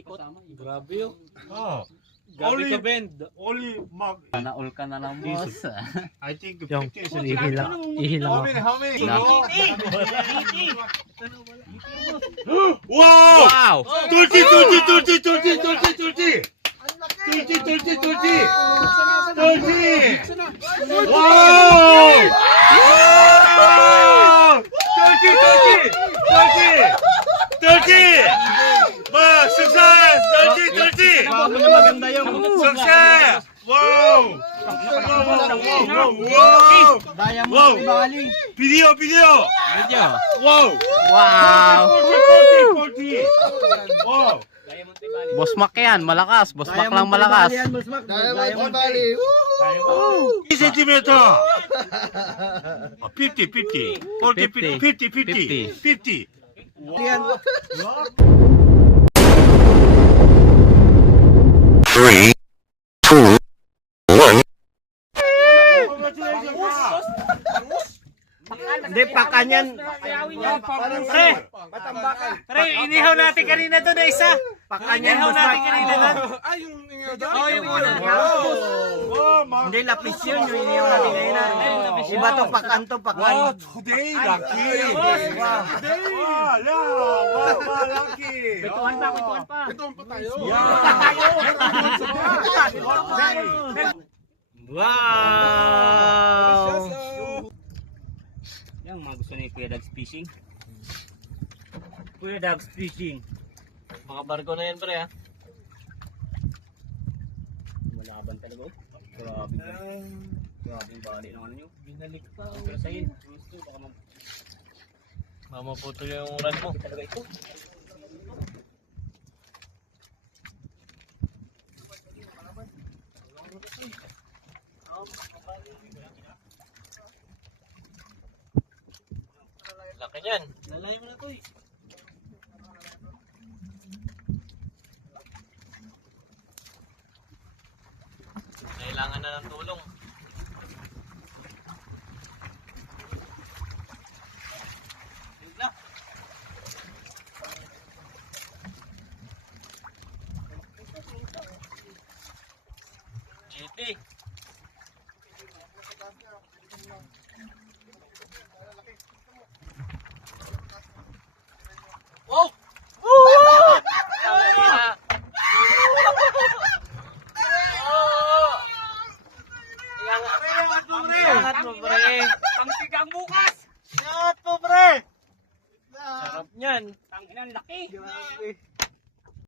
ikot. Grabe yun. Oh. Gabi ka, Ben. Only mag. Naul ka na lang, boss. I think Yung 50 ihilang How ako. many? How many? Na. Wow! Wow! Tulti, tulti, tulti, tulti, tulti, tulti. Tulti, tulti, tulti. Tulti. Wow! Wow! Tulti, tulti, tulti. Tulti. Wow, success! Tulti, tulti. Maganda yung Success! Wow! Wow, wow, wow! Wow! Video, video! Medyo. Wow! Wow! 40, 40! Wow! Boss Mac yan, malakas. Boss Mac lang malakas. Diamond Valley. 1 centimeter! 50, 50, 40, 50, 50, 50. Wow! 3, 2, 1. Hindi, pakanyan. Pre, pre, inihaw natin kanina doon na isa. Pakanyan mo natin kanina doon. Ay, yung Oo, yung una. Hindi, lapis yun. Yung inihaw natin kanina. Iba to, pakan to, pakan. Wow, today lucky! Wow! Wow, lucky! Kwentuhan pa, kwentuhan pa. Ito pa tayo. Wow! Yung mga gusto ni Kuya Dags Fishing. Kuya Dags Fishing. Mga barko na yan, pre, ha? Malaban talaga. Grabe. Grabe yung bali ng ano nyo. Binalik pa. Pero sa'yo, gusto baka Mamaputo yung rad mo. talaga ito. Laki niyan. Lalayo mo na to, eh. Kailangan na ng tulong. GT.